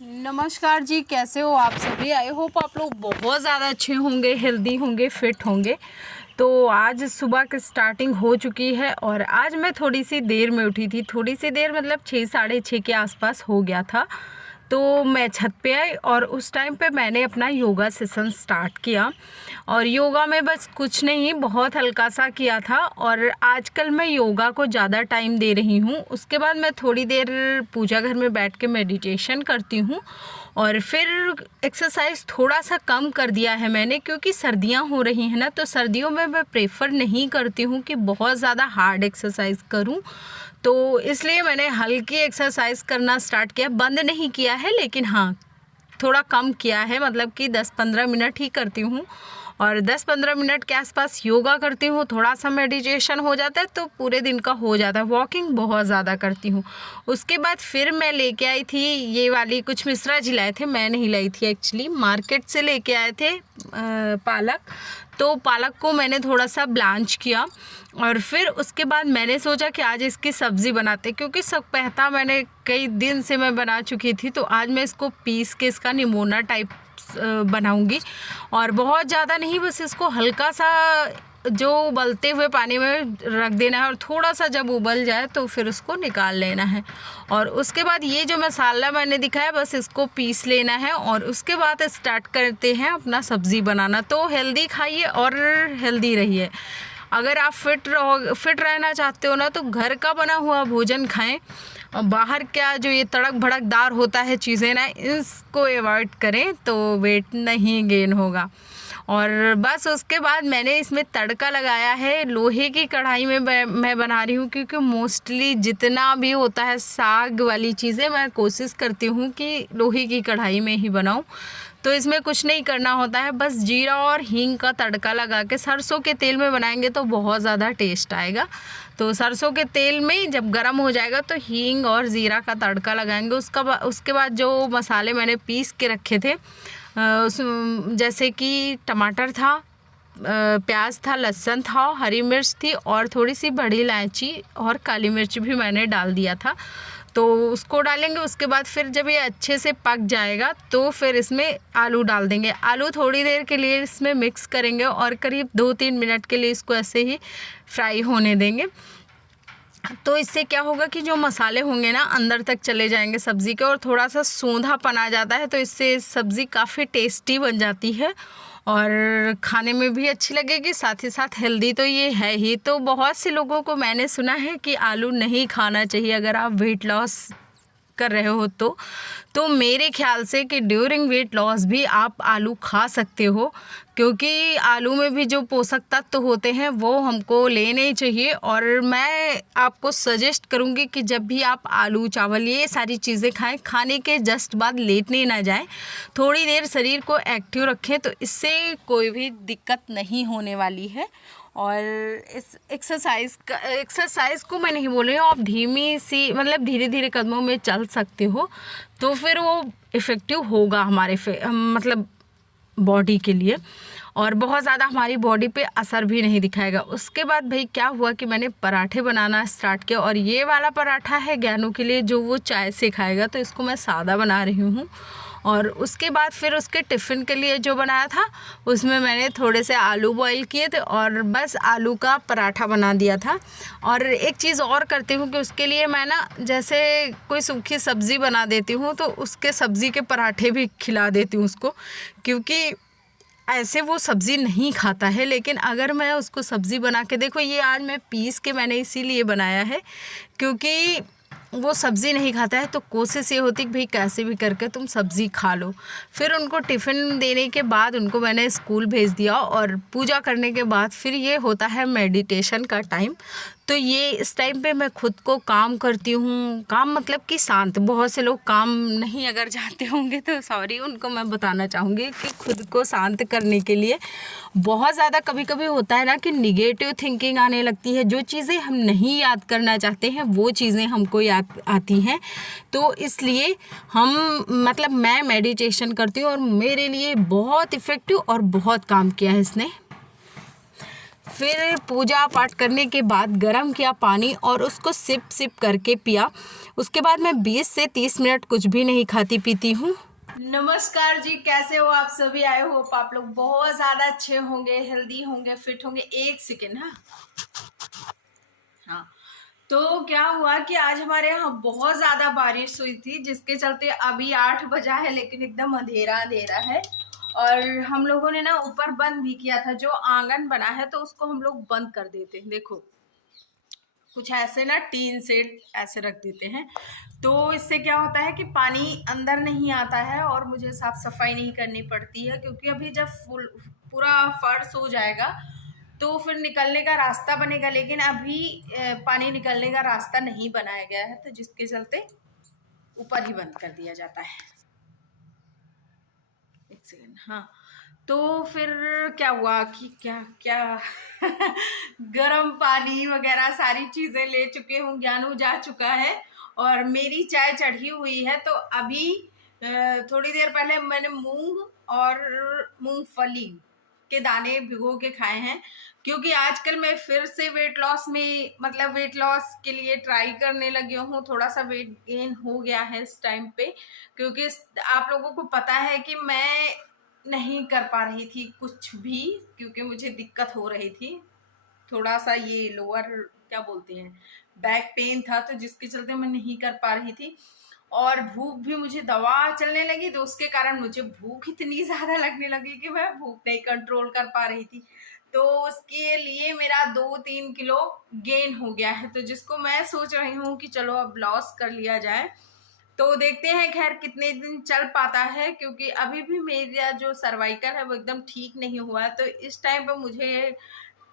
नमस्कार जी, कैसे हो आप सभी। आई होप आप लोग बहुत ज़्यादा अच्छे होंगे, हेल्दी होंगे, फिट होंगे। तो आज सुबह की स्टार्टिंग हो चुकी है और आज मैं थोड़ी सी देर में उठी थी। थोड़ी सी देर मतलब 6 साढ़े 6 के आसपास हो गया था। तो मैं छत पे आई और उस टाइम पे मैंने अपना योगा सेशन स्टार्ट किया। और योगा में बस कुछ नहीं, बहुत हल्का सा किया था। और आजकल मैं योगा को ज़्यादा टाइम दे रही हूँ। उसके बाद मैं थोड़ी देर पूजा घर में बैठ के मेडिटेशन करती हूँ और फिर एक्सरसाइज थोड़ा सा कम कर दिया है मैंने, क्योंकि सर्दियाँ हो रही हैं ना। तो सर्दियों में मैं प्रेफर नहीं करती हूँ कि बहुत ज़्यादा हार्ड एक्सरसाइज करूँ। तो इसलिए मैंने हल्की एक्सरसाइज करना स्टार्ट किया। बंद नहीं किया है, लेकिन हाँ थोड़ा कम किया है, मतलब कि 10-15 मिनट ही करती हूँ। और 10-15 मिनट के आसपास योगा करती हूँ, थोड़ा सा मेडिटेशन हो जाता है तो पूरे दिन का हो जाता है। वॉकिंग बहुत ज़्यादा करती हूँ। उसके बाद फिर मैं लेके आई थी ये वाली, कुछ मिश्रा जी लाए थे, मैं नहीं लाई थी एक्चुअली, मार्केट से लेके आए थे पालक। तो पालक को मैंने थोड़ा सा ब्लांच किया और फिर उसके बाद मैंने सोचा कि आज इसकी सब्ज़ी बनाते, क्योंकि सकपहता मैंने कई दिन से मैं बना चुकी थी। तो आज मैं इसको पीस के इसका निमोना टाइप बनाऊंगी। और बहुत ज़्यादा नहीं, बस इसको हल्का सा जो उबलते हुए पानी में रख देना है और थोड़ा सा जब उबल जाए तो फिर उसको निकाल लेना है। और उसके बाद ये जो मसाला मैंने दिखाया, बस इसको पीस लेना है और उसके बाद स्टार्ट करते हैं अपना सब्ज़ी बनाना। तो हेल्दी खाइए और हेल्दी रहिए। अगर आप फिट रहना चाहते हो ना, तो घर का बना हुआ भोजन खाएं। बाहर क्या जो ये तड़क भड़कदार होता है चीज़ें ना, इसको अवॉइड करें तो वेट नहीं गेन होगा। और बस उसके बाद मैंने इसमें तड़का लगाया है। लोहे की कढ़ाई में मैं बना रही हूँ, क्योंकि मोस्टली जितना भी होता है साग वाली चीज़ें मैं कोशिश करती हूँ कि लोहे की कढ़ाई में ही बनाऊँ। तो इसमें कुछ नहीं करना होता है, बस जीरा और हींग का तड़का लगा के सरसों के तेल में बनाएंगे तो बहुत ज़्यादा टेस्ट आएगा। तो सरसों के तेल में जब गरम हो जाएगा तो हींग और ज़ीरा का तड़का लगाएंगे। उसके बाद जो मसाले मैंने पीस के रखे थे, जैसे कि टमाटर था, प्याज था, लहसुन था, हरी मिर्च थी और थोड़ी सी बड़ी इलायची और काली मिर्च भी मैंने डाल दिया था। तो उसको डालेंगे। उसके बाद फिर जब ये अच्छे से पक जाएगा तो फिर इसमें आलू डाल देंगे। आलू थोड़ी देर के लिए इसमें मिक्स करेंगे और करीब 2-3 मिनट के लिए इसको ऐसे ही फ्राई होने देंगे। तो इससे क्या होगा कि जो मसाले होंगे ना अंदर तक चले जाएंगे सब्ज़ी के और थोड़ा सा सोंधापन आ जाता है। तो इससे सब्ज़ी काफ़ी टेस्टी बन जाती है और खाने में भी अच्छी लगेगी, साथ ही साथ हेल्दी तो ये है ही। तो बहुत से लोगों को मैंने सुना है कि आलू नहीं खाना चाहिए अगर आप वेट लॉस कर रहे हो तो मेरे ख्याल से कि ड्यूरिंग वेट लॉस भी आप आलू खा सकते हो, क्योंकि आलू में भी जो पोषक तत्व होते हैं वो हमको लेने चाहिए। और मैं आपको सजेस्ट करूँगी कि जब भी आप आलू चावल ये सारी चीज़ें खाएं, खाने के जस्ट बाद लेटने ना जाएं, थोड़ी देर शरीर को एक्टिव रखें, तो इससे कोई भी दिक्कत नहीं होने वाली है। और इस एक्सरसाइज को मैं नहीं बोल रही हूँ, आप धीमी सी मतलब धीरे धीरे कदमों में चल सकते हो तो फिर वो इफ़ेक्टिव होगा हमारे मतलब बॉडी के लिए, और बहुत ज़्यादा हमारी बॉडी पे असर भी नहीं दिखाएगा। उसके बाद भाई क्या हुआ कि मैंने पराठे बनाना स्टार्ट किया। और ये वाला पराठा है ज्ञानू के लिए जो वो चाय से खाएगा, तो इसको मैं सादा बना रही हूँ। और उसके बाद फिर उसके टिफ़िन के लिए जो बनाया था उसमें मैंने थोड़े से आलू बॉईल किए थे और बस आलू का पराठा बना दिया था। और एक चीज़ और करती हूँ कि उसके लिए मैं ना जैसे कोई सूखी सब्ज़ी बना देती हूँ तो उसके सब्ज़ी के पराठे भी खिला देती हूँ उसको, क्योंकि ऐसे वो सब्ज़ी नहीं खाता है। लेकिन अगर मैं उसको सब्ज़ी बना के, देखो ये आज मैं पीस के मैंने इसीलिए बनाया है क्योंकि वो सब्ज़ी नहीं खाता है, तो कोशिश ये होती कि भाई कैसे भी करके तुम सब्ज़ी खा लो। फिर उनको टिफ़िन देने के बाद उनको मैंने स्कूल भेज दिया और पूजा करने के बाद फिर ये होता है मेडिटेशन का टाइम। तो ये इस टाइम पे मैं खुद को काम करती हूँ। काम मतलब कि शांत, बहुत से लोग काम नहीं अगर जानते होंगे तो सॉरी, उनको मैं बताना चाहूँगी कि खुद को शांत करने के लिए बहुत ज़्यादा कभी कभी होता है ना कि निगेटिव थिंकिंग आने लगती है। जो चीज़ें हम नहीं याद करना चाहते हैं वो चीज़ें हमको याद आती हैं। तो इसलिए मतलब मैं मेडिटेशन करती हूँ और मेरे लिए बहुत इफ़ेक्टिव और बहुत काम किया है इसने। फिर पूजा पाठ करने के बाद गर्म किया पानी और उसको सिप सिप करके पिया। उसके बाद मैं 20 से 30 मिनट कुछ भी नहीं खाती पीती हूँ। नमस्कार जी, कैसे हो आप सभी? आई होप आप लोग बहुत ज़्यादा अच्छे होंगे, हेल्दी होंगे, फिट होंगे। एक सेकेंड। हाँ, तो क्या हुआ कि आज हमारे यहाँ बहुत ज़्यादा बारिश हुई थी, जिसके चलते अभी 8 बजा है लेकिन एकदम अंधेरा अंधेरा है। और हम लोगों ने ना ऊपर बंद भी किया था, जो आंगन बना है तो उसको हम लोग बंद कर देते हैं। देखो कुछ ऐसे ना टीन सेट ऐसे रख देते हैं, तो इससे क्या होता है कि पानी अंदर नहीं आता है और मुझे साफ सफाई नहीं करनी पड़ती है, क्योंकि अभी जब पूरा फर्श हो जाएगा तो फिर निकलने का रास्ता बनेगा। लेकिन अभी पानी निकलने का रास्ता नहीं बनाया गया है, तो जिसके चलते ऊपर ही बंद कर दिया जाता है। एक सेकेंड। हाँ, तो फिर क्या हुआ कि क्या क्या गर्म पानी वगैरह सारी चीजें ले चुके हूँ, ज्ञान जा चुका है और मेरी चाय चढ़ी हुई है। तो अभी थोड़ी देर पहले मैंने मूंग और मूंगफली के दाने भिगो के खाए हैं, क्योंकि आजकल मैं फिर से वेट लॉस में, मतलब वेट लॉस के लिए ट्राई करने लगी हूँ। थोड़ा सा वेट गेन हो गया है इस टाइम पे, क्योंकि आप लोगों को पता है कि मैं नहीं कर पा रही थी कुछ भी, क्योंकि मुझे दिक्कत हो रही थी। थोड़ा सा ये लोअर क्या बोलते हैं, बैक पेन था, तो जिसके चलते मैं नहीं कर पा रही थी। और भूख भी मुझे दवा चलने लगी, तो उसके कारण मुझे भूख इतनी ज़्यादा लगने लगी कि मैं भूख नहीं कंट्रोल कर पा रही थी। तो उसके लिए मेरा 2-3 किलो गेन हो गया है, तो जिसको मैं सोच रही हूँ कि चलो अब लॉस कर लिया जाए। तो देखते हैं खैर कितने दिन चल पाता है, क्योंकि अभी भी मेरा जो सर्वाइकल है वो एकदम ठीक नहीं हुआ है। तो इस टाइम पे मुझे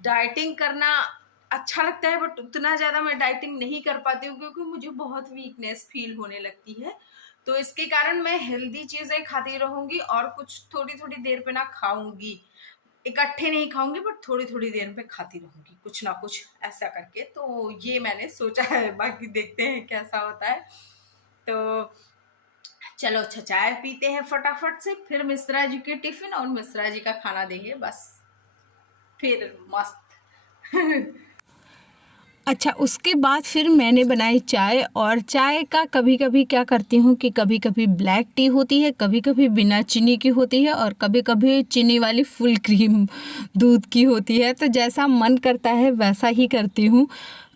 डाइटिंग करना अच्छा लगता है, बट उतना ज़्यादा मैं डाइटिंग नहीं कर पाती हूँ, क्योंकि मुझे बहुत वीकनेस फील होने लगती है। तो इसके कारण मैं हेल्दी चीज़ें खाती रहूँगी और कुछ थोड़ी थोड़ी देर पे ना खाऊंगी, इकट्ठे नहीं खाऊंगी, बट थोड़ी थोड़ी देर पे खाती रहूँगी कुछ ना कुछ ऐसा करके। तो ये मैंने सोचा है, बाकी देखते हैं कैसा होता है। तो चलो अच्छा, चाय पीते हैं फटाफट से, फिर मिश्रा जी के टिफिन और मिश्रा जी का खाना देंगे, बस फिर मस्त। अच्छा, उसके बाद फिर मैंने बनाई चाय। और चाय का कभी कभी क्या करती हूँ कि कभी कभी ब्लैक टी होती है, कभी कभी बिना चीनी की होती है और कभी कभी चीनी वाली फुल क्रीम दूध की होती है। तो जैसा मन करता है वैसा ही करती हूँ।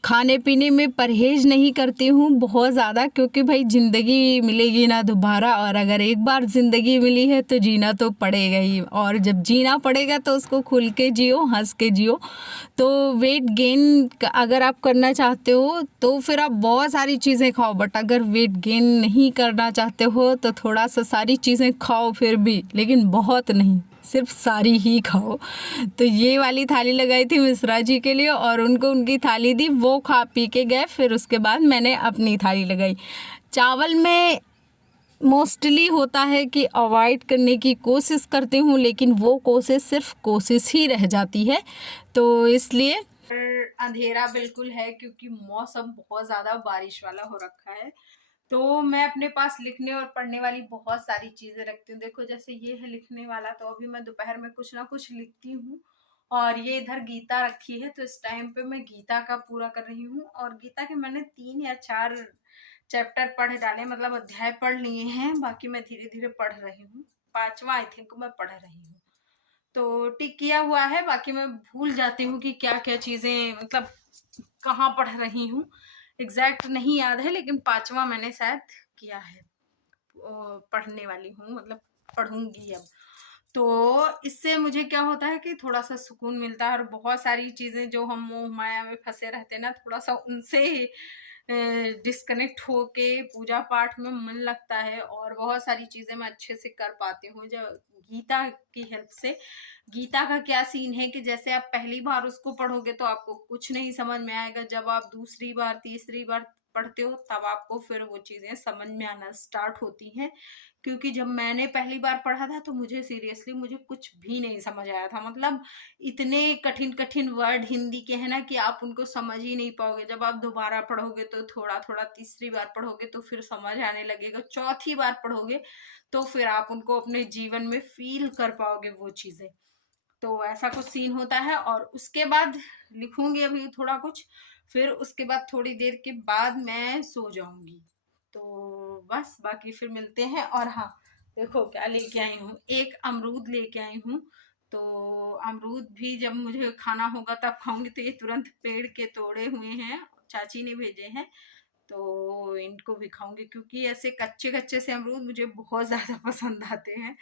खाने पीने में परहेज़ नहीं करती हूँ बहुत ज़्यादा, क्योंकि भाई ज़िंदगी मिलेगी ना दोबारा, और अगर एक बार ज़िंदगी मिली है तो जीना तो पड़ेगा ही, और जब जीना पड़ेगा तो उसको खुल के जियो, हंस के जियो। तो वेट गेन अगर आप करना चाहते हो तो फिर आप बहुत सारी चीज़ें खाओ, बट अगर वेट गेन नहीं करना चाहते हो तो थोड़ा सा सारी चीज़ें खाओ फिर भी, लेकिन बहुत नहीं, सिर्फ सारी ही खाओ। तो ये वाली थाली लगाई थी मिश्रा जी के लिए और उनको उनकी थाली दी, वो खा पी के गए। फिर उसके बाद मैंने अपनी थाली लगाई। चावल में मोस्टली होता है कि अवॉइड करने की कोशिश करती हूँ, लेकिन वो कोशिश सिर्फ कोशिश ही रह जाती है। तो इसलिए अंधेरा बिल्कुल है, क्योंकि मौसम बहुत ज़्यादा बारिश वाला हो रखा है। तो मैं अपने पास लिखने और पढ़ने वाली बहुत सारी चीज़ें रखती हूँ। देखो जैसे ये है लिखने वाला, तो अभी मैं दोपहर में कुछ ना कुछ लिखती हूँ। और ये इधर गीता रखी है, तो इस टाइम पे मैं गीता का पूरा कर रही हूँ। और गीता के मैंने 3 या 4 चैप्टर पढ़ डाले, मतलब अध्याय पढ़ लिए हैं, बाकी मैं धीरे धीरे पढ़ रही हूँ। 5वां आई थिंक मैं पढ़ रही हूँ, तो टिक किया हुआ है। बाकी मैं भूल जाती हूँ कि क्या क्या चीज़ें, मतलब कहाँ पढ़ रही हूँ, एग्जैक्ट नहीं याद है, लेकिन 5वां मैंने शायद किया है। पढ़ने वाली हूँ, मतलब पढ़ूंगी अब। तो इससे मुझे क्या होता है कि थोड़ा सा सुकून मिलता है, और बहुत सारी चीज़ें जो हम मोह माया में फंसे रहते हैं ना, थोड़ा सा उनसे डिस्कनेक्ट होके पूजा पाठ में मन लगता है, और बहुत सारी चीज़ें मैं अच्छे से कर पाती हूँ जब गीता की हेल्प से। गीता का क्या सीन है कि जैसे आप पहली बार उसको पढ़ोगे तो आपको कुछ नहीं समझ में आएगा, जब आप दूसरी बार तीसरी बार पढ़ते हो तब आपको फिर वो चीज़ें समझ में आना स्टार्ट होती हैं। क्योंकि जब मैंने पहली बार पढ़ा था तो मुझे सीरियसली मुझे कुछ भी नहीं समझ आया था, मतलब इतने कठिन कठिन वर्ड हिंदी के हैं ना कि आप उनको समझ ही नहीं पाओगे। जब आप दोबारा पढ़ोगे तो थोड़ा थोड़ा, तीसरी बार पढ़ोगे तो फिर समझ आने लगेगा, चौथी बार पढ़ोगे तो फिर आप उनको अपने जीवन में फील कर पाओगे वो चीज़ें। तो ऐसा कुछ सीन होता है। और उसके बाद लिखूंगी अभी थोड़ा कुछ, फिर उसके बाद थोड़ी देर के बाद मैं सो जाऊंगी। तो बस बाकी फिर मिलते हैं। और हाँ देखो क्या लेके आई हूँ, एक अमरूद लेके आई हूँ। तो अमरूद भी जब मुझे खाना होगा तब खाऊंगी। तो ये तुरंत पेड़ के तोड़े हुए हैं, चाची ने भेजे हैं, तो इनको भी खाऊंगी क्योंकि ऐसे कच्चे कच्चे से अमरूद मुझे बहुत ज़्यादा पसंद आते हैं।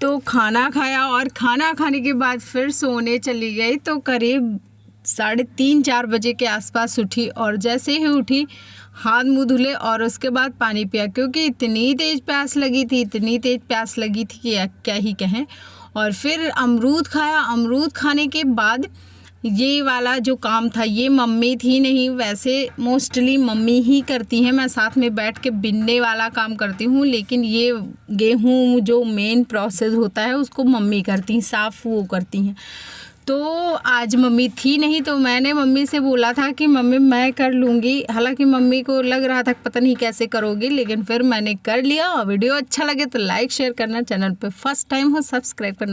तो खाना खाया और खाना खाने के बाद फिर सोने चली गई। तो करीब 3:30-4 बजे के आसपास उठी, और जैसे ही उठी हाथ मुँह धुले और उसके बाद पानी पिया, क्योंकि इतनी तेज़ प्यास लगी थी, इतनी तेज़ प्यास लगी थी कि क्या ही कहें। और फिर अमरूद खाया। अमरूद खाने के बाद ये वाला जो काम था ये मम्मी थी नहीं, वैसे मोस्टली मम्मी ही करती हैं, मैं साथ में बैठ के बिनने वाला काम करती हूँ, लेकिन ये गेहूँ जो मेन प्रोसेस होता है उसको मम्मी करती हैं, साफ़ वो करती हैं। तो आज मम्मी थी नहीं, तो मैंने मम्मी से बोला था कि मम्मी मैं कर लूँगी। हालांकि मम्मी को लग रहा था पता नहीं कैसे करोगी, लेकिन फिर मैंने कर लिया। वीडियो अच्छा लगे तो लाइक शेयर करना, चैनल पे फर्स्ट टाइम हो सब्सक्राइब करना।